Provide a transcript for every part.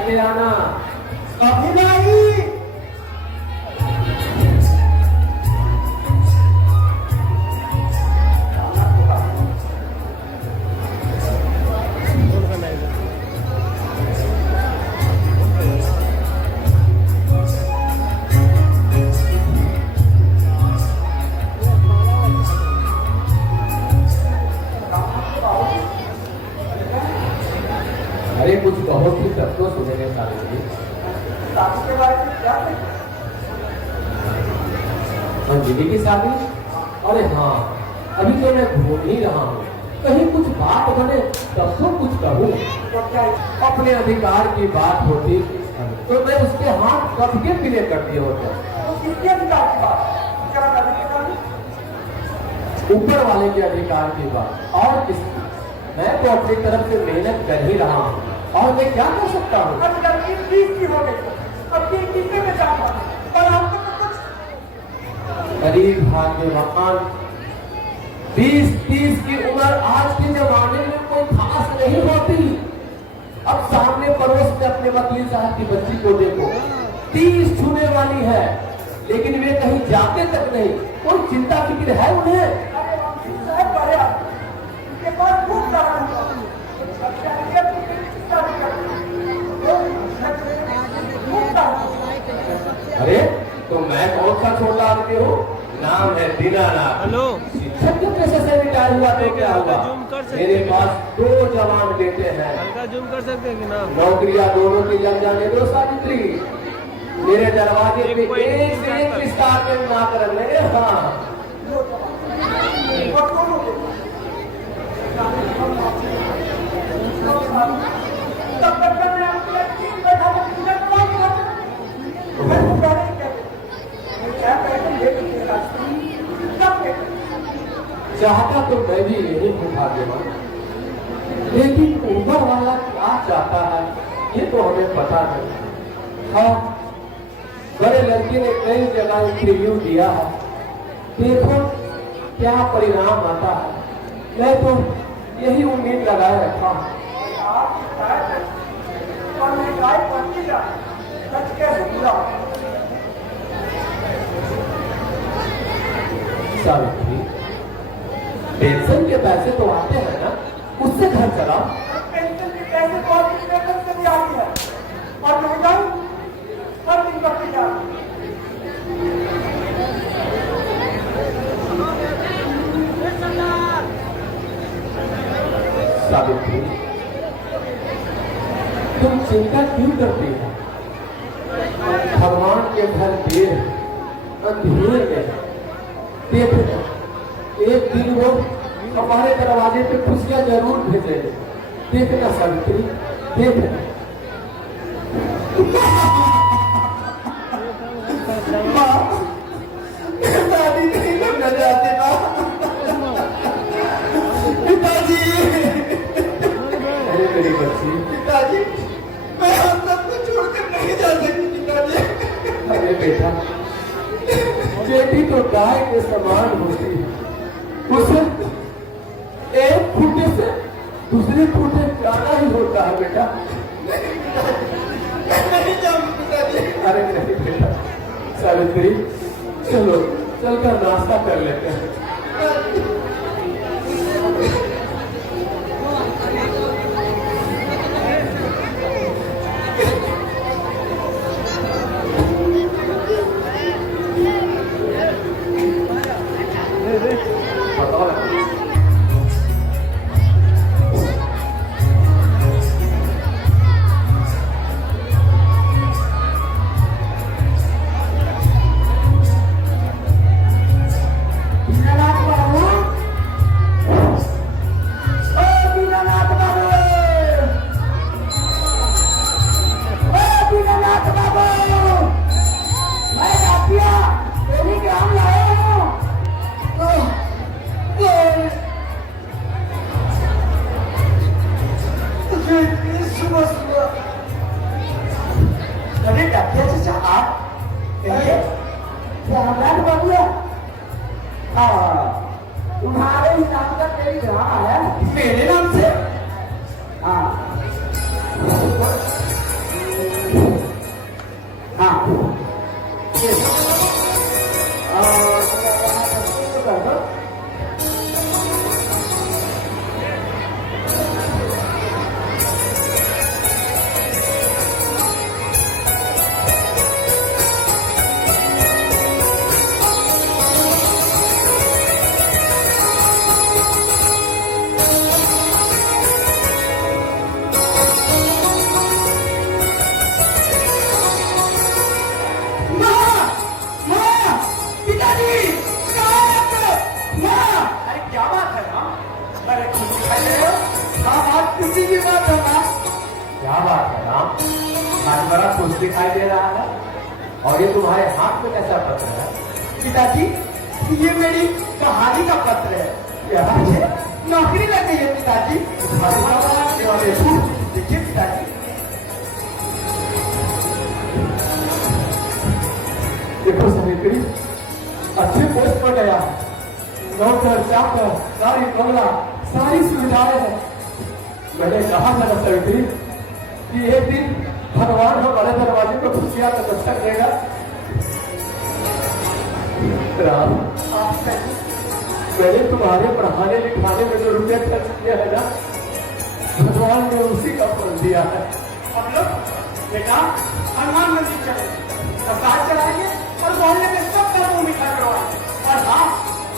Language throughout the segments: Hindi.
लेके आना। अभी नहीं। अरे कुछ कहो कि तब तो सुनेंगे सावित्री। शादी के बारे में क्या कहें? अंजलि की शादी? अरे हाँ, अभी तो मैं घूम ही रहा हूँ, कहीं कुछ बात बने तब तो कुछ कहूँ। तो क्या अपने अधिकार की बात होती तो मैं उसके हाथ कब के पीले कर दिए होते। तो किसके अधिकार की बात? क्या अधिकार? ऊपर वाले के अधिकार की बात और किसकी? मैं तो अपनी तरफ से मेहनत कर ही रहा हूँ और मैं क्या कर सकता हूँ। अब लड़की 20 की हो गई, अब 30 में जाता और हमको तो कुछ गरीब भाग्यवान 20-30 की उम्र आज के जमाने में कोई खास नहीं होती। अब सामने पड़ोस में अपने वकील साहब की बच्ची को देखो, 30 छूने वाली है, लेकिन वे कहीं जाते तक नहीं। कोई चिंता फिक्र है उन्हें? अरे वकील साहब बड़े आदमी, उनके पास खूब सारा है। अच्छा ये तो किसकी शादी करते हैं? खूब सारा। अरे तो मैं कौन सा छोटा आदमी हूँ? नाम है दीनानाथ। हेलो, शिक्षक के पेशे से रिटायर हुआ तो क्या हुआ? जूम कर सकते मेरे हैं। पास 2 जवान बेटे हैं। हल्का जूम कर सकते हैं कि ना? नौकरियां दोनों की लग जाने दो सावित्री। मेरे दरवाजे पे एक पॉइंट एक से एक विस्तार में ना कर ले। हाँ और कौन हो गए? तब तक मैं आपकी लड़की बैठा था, किसी ने कहा कि मैं तो पहले ही कहते क्या कहते ये भी तेरा सब कहते चाहता तो मैं भी यही हूँ भाग्यवान, लेकिन ऊपर वाला क्या चाहता है ये तो हमें पता नहीं। हाँ, बड़े लड़के ने कई जगह इंटरव्यू दिया है, देखो क्या परिणाम आता है। मैं तो यही उम्मीद लगाए रखा हूँ। आप शायद और महंगाई बढ़ती जा सच कैसे पूरा सावित्री, पेंशन के पैसे तो आते हैं ना, उससे घर चलाओ। पेंशन के पैसे तो आपकी वेतन से भी आती है और महंगाई हर दिन बढ़ती जा रही है। सावित्री, तुम चिंता क्यों करती हो? भगवान के घर देर अंधेर में देखना, एक दिन वो हमारे दरवाजे पे खुशियां जरूर भेजेंगे। देखना सावित्री, देखना। शादी नहीं करना चाहते ना पिताजी। अरे मेरी बच्ची, पिताजी मैं हम सबको छोड़कर नहीं जा सकती पिताजी। अरे बेटा, बेटी तो गाय के समान होती है, उसे एक खूंटे से दूसरे खूंटे जाना ही होता है बेटा। मैं नहीं जाऊंगी पिताजी। अरे नहीं बेटा, सावित्री चलो चलकर नाश्ता कर लेते हैं। बताओ ना। दीनानाथ बाबू, ओ दीनानाथ बाबू, ओ दीनानाथ बाबू, मैं डाकिया टेलीग्राम लाया हूँ। सुबह सुबह अरे डाकिया चाचा आप कहिए क्या रामनाथ बाबू है? हाँ, तुम्हारे ही नाम का टेलीग्राम आया है। मेरे नाम से? हाँ। कुछ दिखाई दे रहा है। और ये तुम्हारे हाथ में कैसा पत्र है? पिताजी, ये मेरी कहानी का पत्र है। यहाँ मुझे नौकरी लग गई है पिताजी। देखिए पिताजी, देखो सावित्री, अच्छे पोस्ट पर गया, नौकर चाकर सारी बंगला सारी सुविधाएं हैं। मैंने कहा था ना सावित्री कि एक दिन भगवान हमारे दरवाजे पर खुशियां का दस्तक देगा। राम, मैंने तुम्हारे पढ़ाने लिखाने में जो रुपये खर्च किया है ना, भगवान ने उसी का फल दिया है। हम लोग बेटा हनुमान मंदिर चले, प्रसाद चलाएंगे और मोहल्ले में सब का मुंह मीठा करवाएंगे। और हाँ,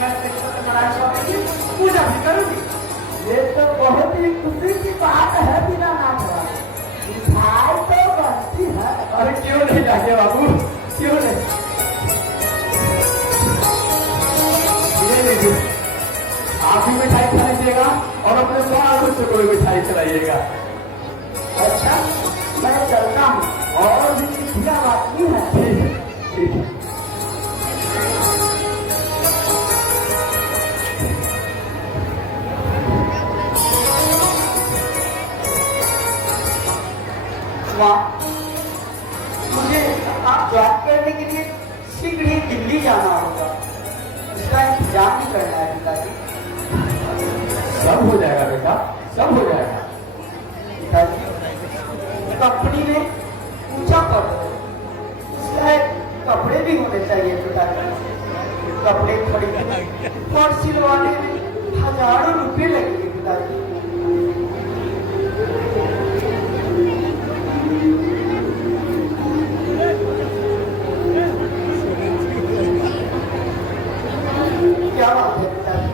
मैं सत्यनारायण स्वामी की पूजा भी करूंगी। ये तो बहुत ही खुशी की बात है बिना नाम का। मिठाई तो बनती है। अरे क्यों नहीं जाके बाबू, क्यों नहीं? ये लीजिए, आप भी मिठाई खा लीजिएगा और अपने बाल बच्चों को भी मिठाई खिलाइएगा। अच्छा, मैं चलता हूँ और भी चिट्ठियाँ बाकी है। ठीक है, ठीक है। वाह, मुझे आप जॉब करने के लिए शीघ्र ही दिल्ली जाना होगा। इसका इंतजाम ही करना है पिताजी। सब हो जाएगा बेटा, सब हो जाएगा। पिताजी, कंपनी में पूछा पड़ रहा है, शायद कपड़े भी होने चाहिए पिताजी। कपड़े खरीदने और सिलवाने में हजारों रुपए लगेंगे पिताजी। क्या बात है पिताजी?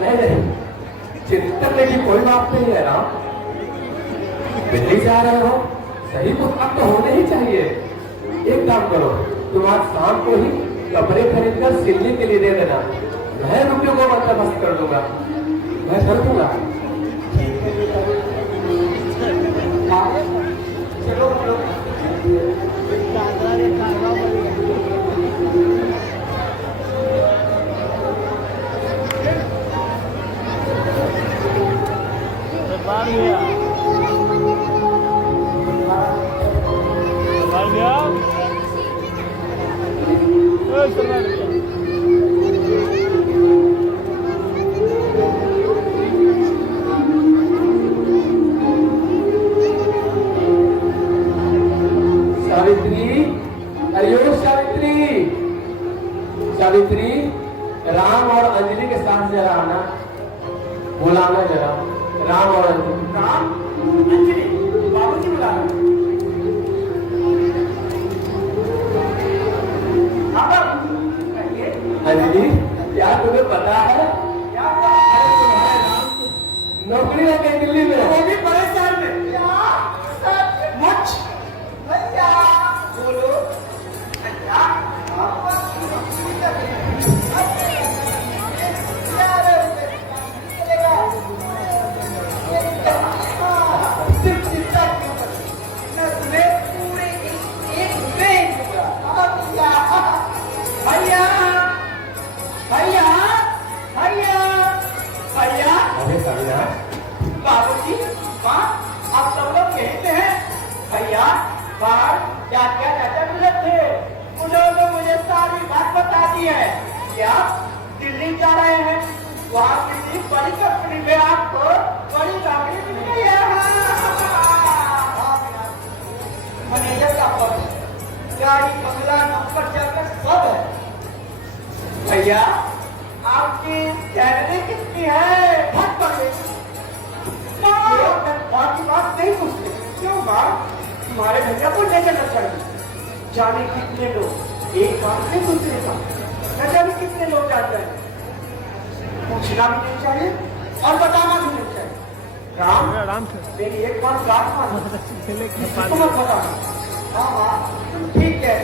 नहीं नहीं, चिंता करने की कोई बात नहीं है राम। दिल्ली जा रहे हो, सही पुस्तक तो होने ही चाहिए। एक काम करो, तुम आज शाम को ही कपड़े खरीद कर सिलने के लिए दे देना। मैं रुपयों को बंदोबस्त कर दूंगा, मैं कर दूंगा। ठीक है पिताजी। हाँ, चलो हम लोग सावित्री, अयो सावित्री, सावित्री, राम और अंजलि के साथ जरा आना, बुलाना जरा। राम और अंजलि। राम, अंजलि, बाबूजी बुला रहे हैं। हाँ बाबू, कहिए। अंजलि, क्या तुम्हें पता है क्या बात है? तुम्हारे राम को नौकरी लग गई दिल्ली में? वो भी बड़े शहर में। मुझ भैया, बोलो भैया, आप सिर्फ चिंता क्यों करते? मैं तुम्हें पूरे एक रुपए ही दूंगा। भैया, भैया, भैया, भैया, अरे कविया, बाबूजी, माँ, आप सब लोग कहते हैं भैया बाहर क्या क्या चाचा मिले थे, उन्होंने मुझे सारी बात बता दी है कि आप दिल्ली जा रहे हैं। वहाँ किसी बड़ी कंपनी में आपको बड़ी नौकरी मिल गई है। मैनेजर का पद, गाड़ी बंगला नौकर चाकर सब है। भैया आपकी सैलरी कितनी है? बहुत बढ़िया। माँ की बात नहीं पूछते। क्यों माँ? तुम्हारे भैया को ले जाना चाहिए। जाने कितने लोग एक काम से दूसरे काम, न जाने कितने लोग जाते हैं। पूछना भी नहीं चाहिए और बताना भी नहीं चाहिए। राम, मेरी एक बात रात मानो, किसी को मत बताना। हाँ हाँ ठीक है।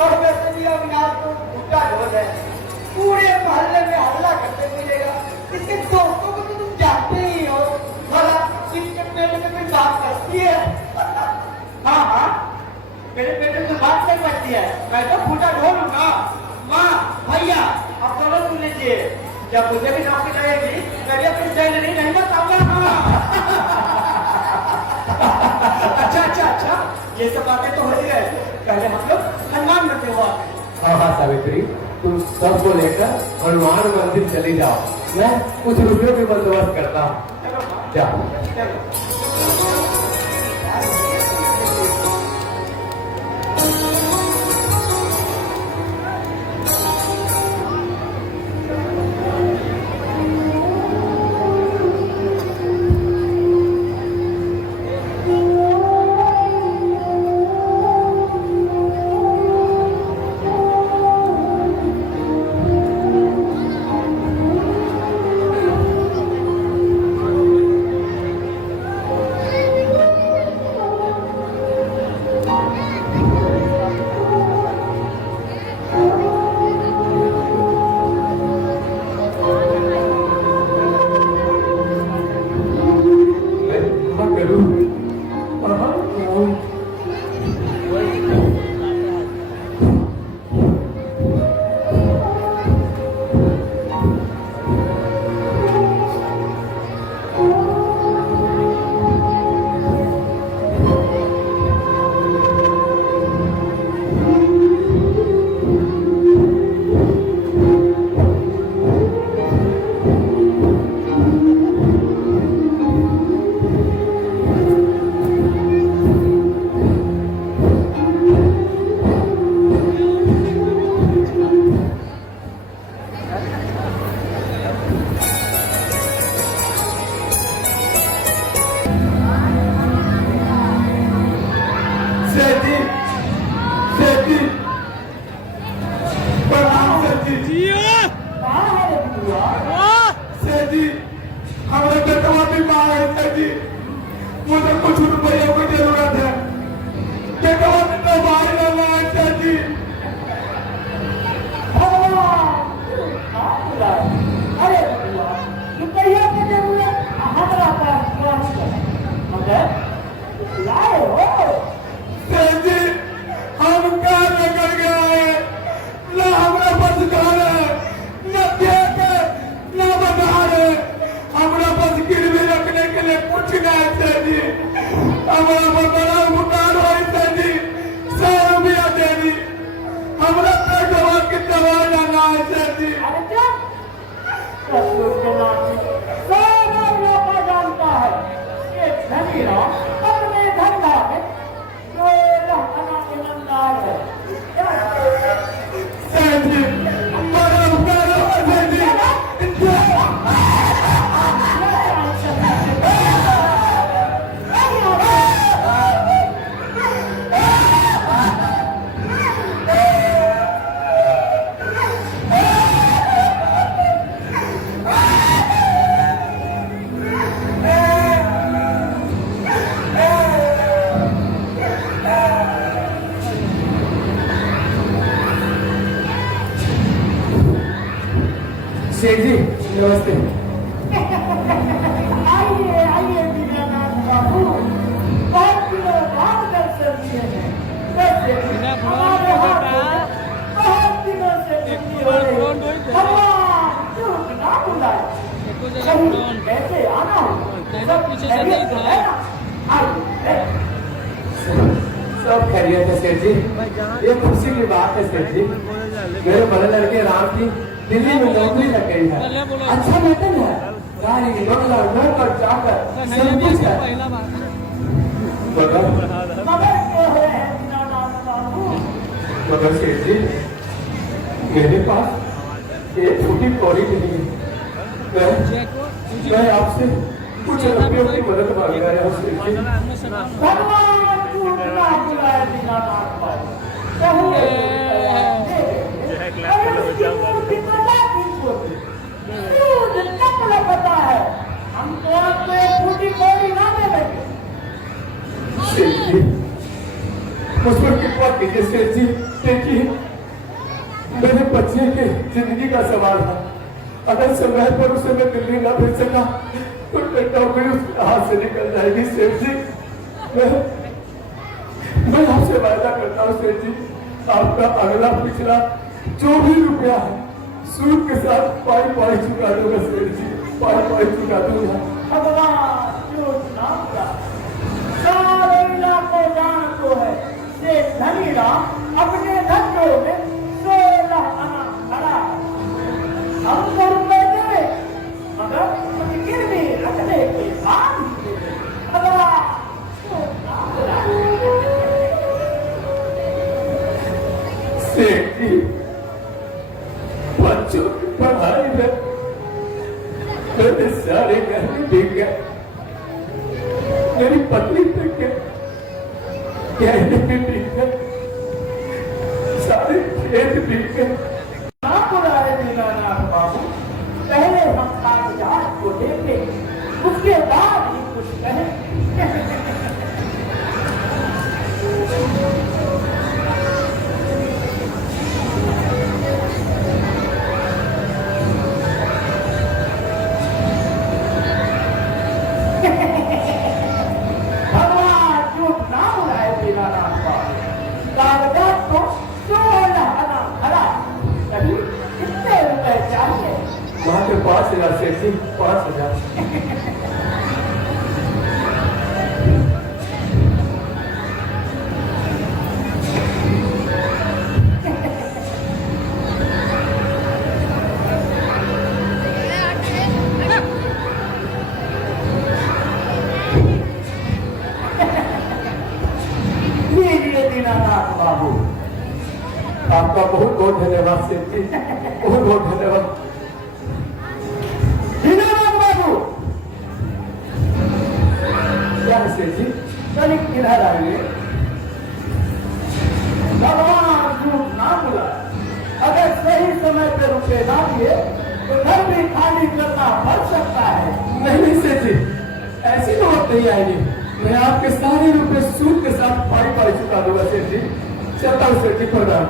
और वैसे भी अविनाश को भुट्टा ढोल है, पूरे मोहल्ले में हल्ला करते मिलेगा। इसके दोस्तों को तो तुम जानते ही हो, भला किसके पेट में कोई बात करती है। हाँ हाँ रहती है, मैं तो फूटा ढोलूंगा। माँ भैया अब दोनों सुन लीजिए, जब मुझे भी नौकरी लगेगी मैं भी अपनी सैलरी नहीं बताऊंगा। अच्छा, ये सब बातें तो हो ही गए, पहले हम लोग हनुमान मंदिर हुआ। हाँ सावित्री, तुम सबको लेकर हनुमान मंदिर चली जाओ, मैं कुछ रुपयों की बंदोबस्त करता हूँ। चलो माँ, जाओ। चलो। मुझे कुछ रुपयों की जरूरत है, अरे रुपया की जरूरत हमारा पास मगर लाए हो जी, हम क्या लेकर गए, न हमारा बस घर है, न खेत है, न बाजार है, हमारा बस गिरवी रखने के लिए कुछ नहीं है जी। हमारा बड़ा भुगतान हो जी, 100 रुपया दे दी, हमारा पेट भर की दवा जाना है जी। अरे क्या सारा लोग जानता है ये धनी अपने धंधा में जो रहना ईमानदार है। जी, बड़ा उपकार हो जी। शेख जी नमस्ते। आइए आइए दीनानाथ बाबू, बहुत दिनों बाद दर्शन दिए हैं। वैसे हमारे हाथ में बहुत दिनों से छुट्टी हो रही है। भगवान क्यों ना बुलाए, कहीं कैसे आना हो, सब खैरियत तो है ना? आइए सब खैरियत है सेठ जी। ये खुशी की बात है सेठ जी, मेरे बड़े लड़के राम की दिल्ली में नौकरी लग गई है, अच्छा वेतन है, गाड़ी बंगला नौकर चाकर सब कुछ है। मगर क्यों हो रहे हैं दीनानाथ बाबू? मगर सेठ जी मेरे पास एक छोटी कौड़ी नहीं है, मैं आपसे कुछ रुपयों की मदद मांग रहा हूँ सेठ जी। भगवान क्यों ना बुलाए दीनानाथ बाबू? पता है हम तो आपको एक फूटी कौड़ी ना दे देंगे। सेठ जी मुझ पर कृपा कीजिए सेठ जी, देखिए मेरे बच्चे के जिंदगी का सवाल है, अगर समय पर उसे मैं दिल्ली न भेज सका तो नौकरी उसके हाथ से निकल जाएगी। सेठ जी मैं आपसे वायदा करता हूँ सेठ जी, आपका अगला पिछला जो भी रुपया है सूद के साथ पाई पाई चुका दूंगा सेठ जी, पाई पाई चुका दूंगा। भगवान जो नाम का सारे इलाकों जानतो है से धनी राम अपने धंधों में 16 आना खड़ा है। हम तो रुपए दे मगर कुछ गिरवी रखने के बाद ही दे। भगवान जो नाम का सेठ जी बच्चों की पढ़ाई में मेरे सारे गहने बिक गए, मेरी पत्नी तक के गहने भी बिक गए, सारे खेत बिक गए। ना बुलाए दीनानाथ बाबू, पहले हम कागजात को देखें उसके बाद ही कुछ कहें। वहां पे 5,000 सेठ जी, 5,000। दीनानाथ बाबू आपका बहुत बहुत धन्यवाद सेठ जी, बहुत बहुत धन्यवाद। दीनानाथ बाबू क्या है सेठ जी? तनिक इधर आइए। भगवान झूठ ना बुलाए, अगर सही समय पे रुपए ना दिए तो घर भी खाली करना पड़ सकता है। नहीं नहीं सेठ जी, ऐसी नौबत नहीं आएगी। मैं आपके सारे रुपए सूद के साथ पाई पाई चुका दूंगा सेठ जी। चलता हूँ सेठ जी, प्रणाम।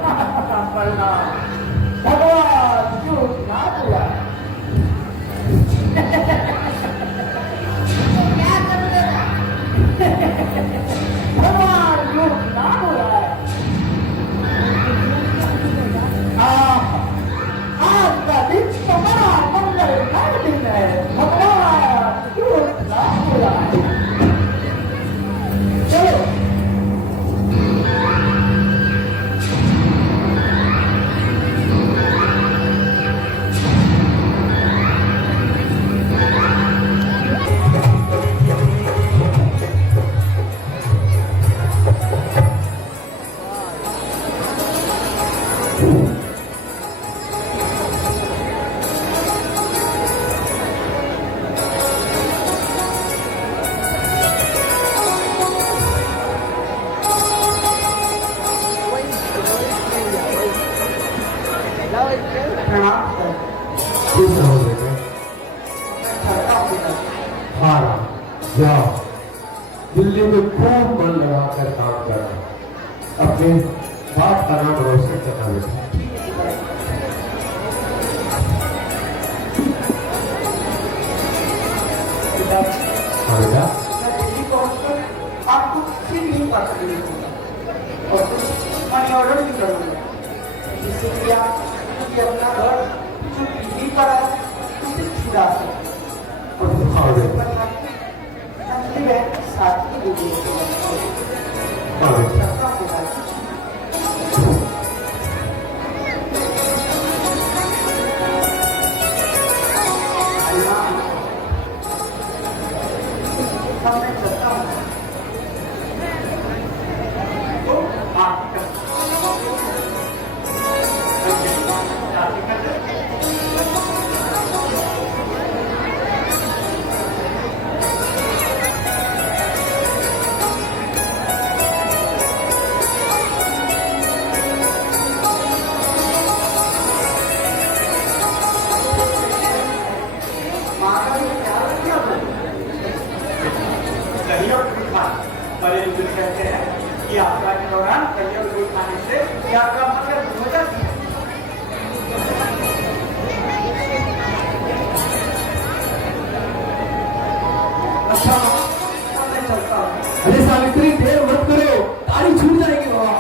प्रणाम। भगवान झूठ ना बुलाए। भगवान झूठ ना बुलाए। आज का दिन तो बड़ा मंगलमय दिन है। भगवान झूठ ना बुलाए। चलो जाओ दिल्ली में खूब मन लगा कर काम करना, अपने बाप का नाम रोशन करना बेटा। हाँ बेटा, दिल्ली पहुंचकर आपको किसी भी बात नहीं होगा और कुछ मनी ऑर्डर भी करूंगा, जिससे कि आप अपना घर जो पीढ़ी पर है उसे छुड़ा सकें। हाँ बेटा, साथ ही हाँ बेटा। मैं करता हूँ तो आप बड़े बुजुर्ग कहते हैं कि यात्रा के दौरान कहिया दूध खाने से यात्रा मतलब हो जाती है। अच्छा मैं चलता हूँ। अरे सावित्री देर मत करो, तारी छूट जाएगी बाबा।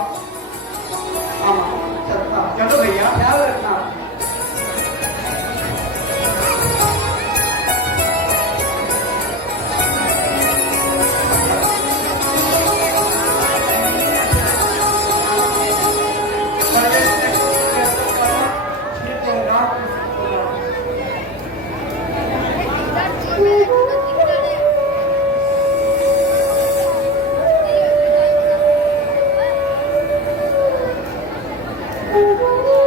है